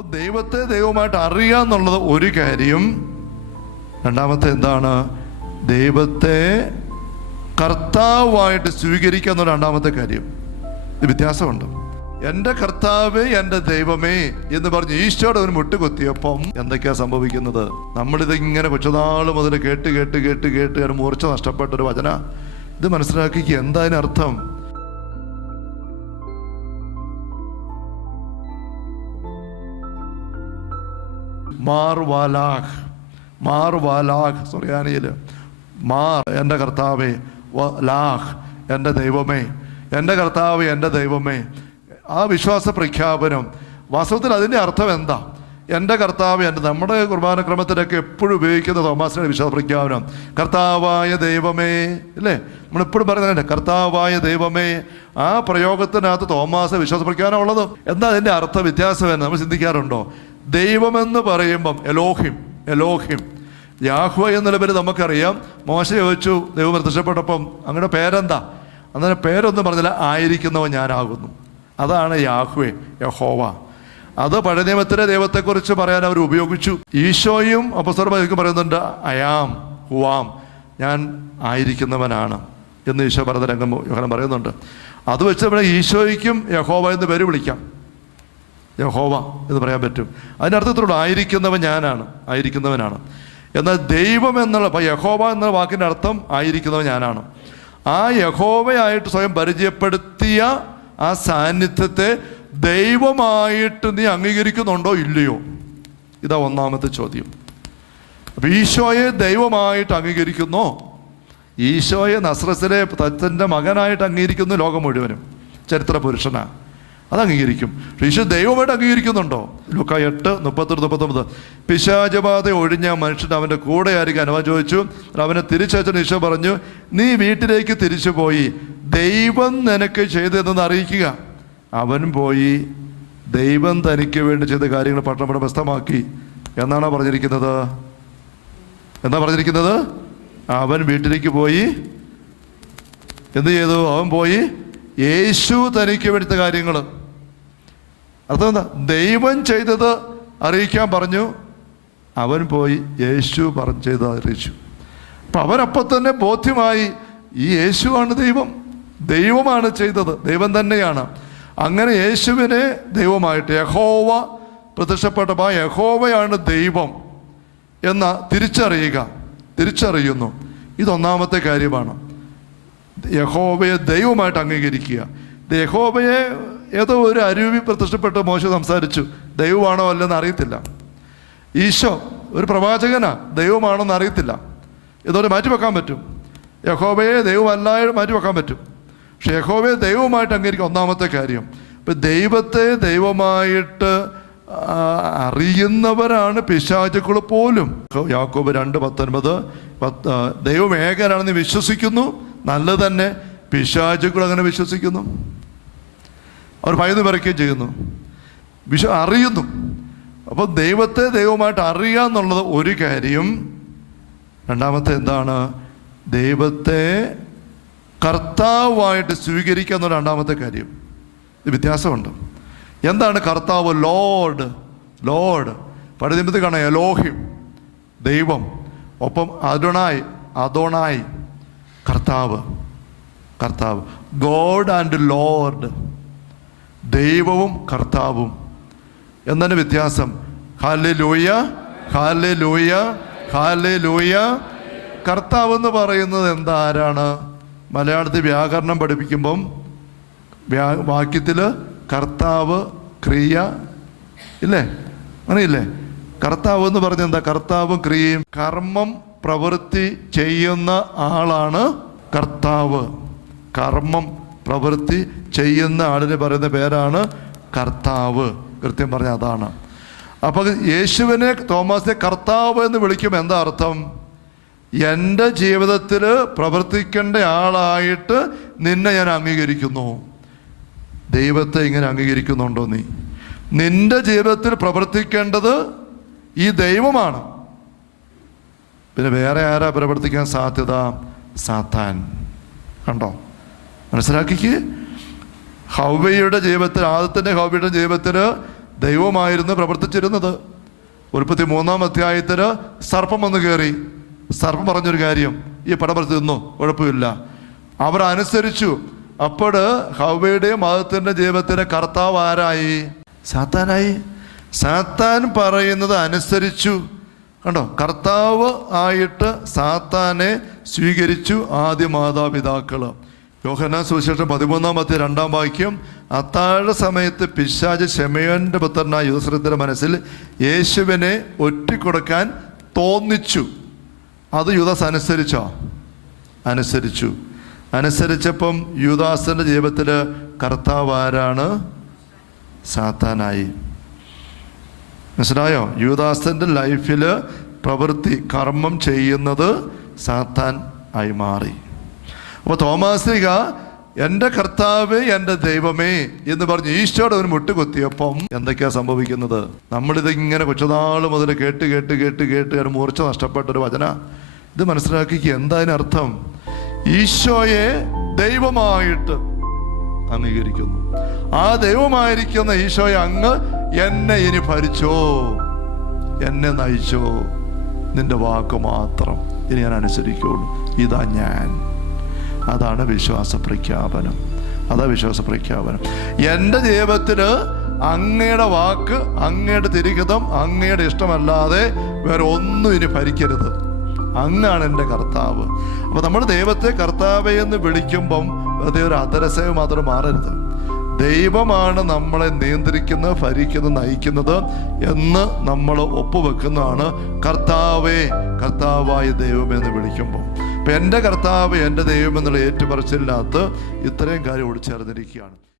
അപ്പോൾ ദൈവത്തെ ദൈവമായിട്ട് അറിയുക എന്നുള്ളത് ഒരു കാര്യം. രണ്ടാമത്തെ എന്താണ്? ദൈവത്തെ കർത്താവായിട്ട് സ്വീകരിക്കുക എന്നുള്ള രണ്ടാമത്തെ കാര്യം. ഇത് വ്യത്യാസമുണ്ട്. എൻ്റെ കർത്താവേ, എൻ്റെ ദൈവമേ എന്ന് പറഞ്ഞ് ഈശോയുടെ ഒരു മുട്ടുകുത്തിയപ്പം എന്തൊക്കെയാ സംഭവിക്കുന്നത്? നമ്മളിത് ഇങ്ങനെ കൊച്ചുനാൾ മുതൽ കേട്ട് മൂർച്ച നഷ്ടപ്പെട്ടൊരു വചന. ഇത് മനസ്സിലാക്കിക്കുക. എന്താ അതിനർത്ഥം? മാർവാലാഖ് സൊറിയാനിയില് മാർ എൻ്റെ കർത്താവേ, ലാഖ് എൻ്റെ ദൈവമേ, എൻ്റെ കർത്താവേ, എൻ്റെ ദൈവമേ. ആ വിശ്വാസ പ്രഖ്യാപനം വാസ്തവത്തിൽ അതിൻ്റെ അർത്ഥം എന്താ? എൻ്റെ കർത്താവ് എൻ്റെ, നമ്മുടെ കുർബാനക്രമത്തിലൊക്കെ എപ്പോഴും ഉപയോഗിക്കുന്ന തോമാസിൻ്റെ വിശ്വാസ പ്രഖ്യാപനം കർത്താവായ ദൈവമേ, അല്ലേ? നമ്മളെപ്പോഴും പറയുന്നുണ്ട് കർത്താവായ ദൈവമേ. ആ പ്രയോഗത്തിനകത്ത് തോമാസ് വിശ്വാസ പ്രഖ്യാപനം ഉള്ളത്. എന്താ അതിൻ്റെ അർത്ഥ വ്യത്യാസം എന്ന് നമ്മൾ ചിന്തിക്കാറുണ്ടോ? ദൈവമെന്ന് പറയുമ്പം എലോഹിം യാഹ്വ എന്നുള്ള പേര് നമുക്കറിയാം. മോശ ചോദിച്ചു ദൈവം പ്രത്യക്ഷപ്പെട്ടപ്പം അങ്ങയുടെ പേരെന്താ? അങ്ങനെ പേരൊന്നും പറഞ്ഞില്ല, ആയിരിക്കുന്നവൻ ഞാനാകുന്നു. അതാണ് യാഹ്വേ, യഹോവ. അത് പഴയ നിയമത്തിലെ ദൈവത്തെക്കുറിച്ച് പറയാൻ അവർ ഉപയോഗിച്ചു. ഈശോയും അപ്പോസ്തലന്മാരും പറയുന്നുണ്ട് അയാം ഹുവാം, ഞാൻ ആയിരിക്കുന്നവനാണ് എന്ന് ഈശോ പറഞ്ഞ രംഗം യോഹന്നാൻ പറയുന്നുണ്ട്. അത് വെച്ച് നമ്മുടെ ഈശോയ്ക്കും യഹോവ എന്ന് പേര് വിളിക്കാം. യഹോവ എന്ന് പറയാൻ പറ്റും. അതിൻ്റെ അർത്ഥത്തിലുള്ള ആയിരിക്കുന്നവനാണ്. എന്നാൽ ദൈവം എന്നുള്ള യഹോവ എന്ന വാക്കിൻ്റെ അർത്ഥം ആയിരിക്കുന്നവൻ ഞാനാണ്. ആ യഹോവയായിട്ട് സ്വയം പരിചയപ്പെടുത്തിയ ആ സാന്നിധ്യത്തെ ദൈവമായിട്ട് നീ അംഗീകരിക്കുന്നുണ്ടോ ഇല്ലയോ? ഇതാ ഒന്നാമത്തെ ചോദ്യം. അപ്പം ഈശോയെ ദൈവമായിട്ട് അംഗീകരിക്കുന്നോ? ഈശോയെ നസ്രത്തിലെ തച്ചൻ്റെ മകനായിട്ട് അംഗീകരിക്കുന്നു ലോകം മുഴുവനും. ചരിത്ര പുരുഷനാണ്, അത് അംഗീകരിക്കും. ഈശോ ദൈവമായിട്ട് അംഗീകരിക്കുന്നുണ്ടോ? ലൂക്കാ 8:38-39 പിശാചബാധ ഒഴിഞ്ഞ മനുഷ്യൻ അവൻ്റെ കൂടെ ആയിരിക്കും അനുവാദം ചോദിച്ചു. അവനെ തിരിച്ചയച്ചിട്ട് ഈശോ പറഞ്ഞു, നീ വീട്ടിലേക്ക് തിരിച്ചു പോയി ദൈവം നിനക്ക് ചെയ്തതെന്ന് അറിയിക്കുക. അവൻ പോയി ദൈവം തനിക്ക് വേണ്ടി ചെയ്ത കാര്യങ്ങൾ പട്ടണം വ്യക്തമാക്കി എന്നാണോ പറഞ്ഞിരിക്കുന്നത്? അവൻ വീട്ടിലേക്ക് പോയി എന്ത് ചെയ്തു? അവൻ പോയി യേശു തനിക്ക് വേണ്ടിയ കാര്യങ്ങൾ. അർത്ഥം എന്താ? ദൈവം ചെയ്തത് അറിയിക്കാൻ പറഞ്ഞു, അവൻ പോയി യേശു ചെയ്തത് അറിയിച്ചു. അപ്പം അവനപ്പം തന്നെ ബോധ്യമായി ഈ യേശുവാണ് ദൈവമാണ് ചെയ്തത്, ദൈവം തന്നെയാണ്. അങ്ങനെ യേശുവിനെ ദൈവമായിട്ട് യഹോവ പ്രത്യക്ഷപ്പെട്ടപ്പോൾ യഹോവയാണ് ദൈവം എന്ന തിരിച്ചറിയുന്നു. ഇതൊന്നാമത്തെ കാര്യമാണ്. യഹോവയെ ദൈവമായിട്ട് അംഗീകരിക്കുക. യഹോവയെ ഏതോ ഒരു അരുവി പ്രത്യക്ഷപ്പെട്ട് മോശ സംസാരിച്ചു, ദൈവമാണോ അല്ലെന്ന് അറിയത്തില്ല. ഈശോ ഒരു പ്രവാചകനാ, ദൈവമാണോന്ന് അറിയത്തില്ല. ഇതോടെ മാറ്റിവെക്കാൻ പറ്റും. യഹോവയെ ദൈവമല്ല മാറ്റിവെക്കാൻ പറ്റും. പക്ഷെ യഹോവയെ ദൈവമായിട്ട് അംഗീകരിക്കുക ഒന്നാമത്തെ കാര്യം. ഇപ്പം ദൈവത്തെ ദൈവമായിട്ട് അറിയുന്നവരാണ് പിശാചുക്കൾ പോലും. യാക്കോബ് 2:19 ദൈവം ഏകനാണെന്ന് വിശ്വസിക്കുന്നു, നല്ലത് തന്നെ. പിശാചുക്കൾ അങ്ങനെ വിശ്വസിക്കുന്നു, അവർ ഭയന്ന് വിറയ്ക്കുകയും ചെയ്യുന്നു, അറിയുന്നു. അപ്പോൾ ദൈവത്തെ ദൈവമായിട്ട് അറിയുക എന്നുള്ളത് ഒരു കാര്യം. രണ്ടാമത്തെ എന്താണ്? ദൈവത്തെ കർത്താവായിട്ട് സ്വീകരിക്കുക എന്നുള്ള രണ്ടാമത്തെ കാര്യം. ഇത് വ്യത്യാസമുണ്ട്. എന്താണ് കർത്താവ്? ലോർഡ്. പഴയ നിയമത്തിൽ കാണാം എലോഹിം ദൈവം, ഒപ്പം അദോണായി കർത്താവ്. ഗോഡ് ആൻഡ് ലോർഡ്, ദൈവവും കർത്താവും എന്നതിന് വ്യത്യാസം. ഹല്ലേലൂയ. കർത്താവ് എന്ന് പറയുന്നത് എന്താ? ആരാണ്? മലയാളത്തിൽ വ്യാകരണം പഠിപ്പിക്കുമ്പം വാക്യത്തിൽ കർത്താവ് ക്രിയ ഇല്ലേ? അങ്ങനെയില്ലേ? കർത്താവ് എന്ന് പറഞ്ഞ എന്താ? കർത്താവും ക്രിയയും കർമ്മം പ്രവൃത്തി ചെയ്യുന്ന ആളാണ് കർത്താവ്. കർമ്മം പ്രവൃത്തി ചെയ്യുന്ന ആളിനെ പറയുന്ന പേരാണ് കർത്താവ്. കൃത്യം പറഞ്ഞ അതാണ്. അപ്പോൾ യേശുവിനെ തോമാസിനെ കർത്താവ് എന്ന് വിളിക്കുമ്പോൾ എന്താ അർത്ഥം? എൻ്റെ ജീവിതത്തിൽ പ്രവർത്തിക്കേണ്ട ആളായിട്ട് നിന്നെ ഞാൻ അംഗീകരിക്കുന്നു. ദൈവത്തെ ഇങ്ങനെ അംഗീകരിക്കുന്നുണ്ടോ നീ? നിന്റെ ജീവിതത്തിൽ പ്രവർത്തിക്കേണ്ടത് ഈ ദൈവമാണ്. പിന്നെ വേറെ ആരാ പ്രവർത്തിക്കാൻ സാധ്യത? സാത്താൻ. കണ്ടോ? മനസ്സിലാക്കിക്ക്. ഹവ്വയുടെ ജീവിതത്തിൽ, ആദത്തിൻ്റെ ഹവ്വയുടെ ജീവിതത്തിൽ ദൈവമായിരുന്നു പ്രവർത്തിച്ചിരുന്നത്. ഉൽപ്പത്തി 3-ാം അധ്യായത്തിൽ സർപ്പം വന്ന് കയറി. സർപ്പം പറഞ്ഞൊരു കാര്യം, ഈ പടപുറത്ത് തിന്നു, കുഴപ്പമില്ല. അവർ അനുസരിച്ചു. അപ്പോൾ ഹവ്വയുടെയും ആദത്തിന്റെ ജീവിതത്തിലെ കർത്താവ് ആരായി? സാത്താനായി. സാത്താൻ പറയുന്നത് അനുസരിച്ചു. കണ്ടോ, കർത്താവ് ആയിട്ട് സാത്താനെ സ്വീകരിച്ചു ആദ്യ മാതാപിതാക്കൾ. യോഹന്നാൻ സുവിശേഷം 13-ാം അധ്യായം 2-ാം വാക്യം, അത്താഴ സമയത്ത് പിശാച് ശിമെയോന്റെ പുത്രനായ യൂദാസിന്റെ മനസ്സിൽ യേശുവിനെ ഒറ്റിക്കൊടുക്കാൻ തോന്നിച്ചു. അത് യൂദാസ് അനുസരിച്ചോ? അനുസരിച്ചു. അനുസരിച്ചപ്പം യൂദാസിന്റെ ജീവിതത്തിൽ കർത്താവ് ആരാണ്? സാത്താനായി. മനസ്സിലായോ? യൂദാസിന്റെ ലൈഫിൽ പ്രവൃത്തി കർമ്മം ചെയ്യുന്നത് സാത്താൻ ആയി മാറി. അപ്പോൾ തോമാശ്ലീഹ എൻ്റെ കർത്താവേ എൻ്റെ ദൈവമേ എന്ന് പറഞ്ഞ് ഈശോയുടെ ഒരു മുട്ടുകുത്തിയപ്പം എന്തൊക്കെയാ സംഭവിക്കുന്നത്? നമ്മളിതിങ്ങനെ കൊച്ചുനാൾ മുതൽ കേട്ട് കേട്ട് കേട്ട് കേട്ട് മൂർച്ച നഷ്ടപ്പെട്ടൊരു വചന. ഇത് മനസ്സിലാക്കിക്കുക. എന്താ അതിനർത്ഥം? ഈശോയെ ദൈവമായിട്ട് അംഗീകരിക്കുന്നു. ആ ദൈവമായിരിക്കുന്ന ഈശോയെ അങ്ങ് എന്നെ ഇനി ഭരിച്ചോ, എന്നെ നയിച്ചോ, നിന്റെ വാക്ക് മാത്രം ഇനി ഞാൻ അനുസരിക്കുള്ളൂ. ഇതാ ഞാൻ. അതാണ് വിശ്വാസ പ്രഖ്യാപനം. അതാ വിശ്വാസ പ്രഖ്യാപനം. എൻ്റെ ജീവിതത്തിൽ അങ്ങയുടെ വാക്ക്, അങ്ങയുടെ തിരിഹിതം, അങ്ങയുടെ ഇഷ്ടമല്ലാതെ വേറെ ഒന്നും ഇനി ഭരിക്കരുത്. അങ്ങാണ് എൻ്റെ കർത്താവ്. അപ്പോൾ നമ്മൾ ദൈവത്തെ കർത്താവേ എന്ന് വിളിക്കുമ്പം വെറുതെ ഒരു അധരസയം മാത്രം മാറരുത്. ദൈവമാണ് നമ്മളെ നിയന്ത്രിക്കുന്നത്, ഭരിക്കുന്നത്, നയിക്കുന്നത് എന്ന് നമ്മൾ ഒപ്പുവെക്കുന്നതാണ് കർത്താവേ, കർത്താവായ ദൈവം എന്ന് വിളിക്കുമ്പോൾ. അപ്പം എൻ്റെ കർത്താവ്, എൻ്റെ ദൈവം എന്നുള്ള ഏറ്റുപറച്ചിലിനകത്ത് ഇത്രയും കാര്യം ഒളിച്ചേർന്നിരിക്കുകയാണ്.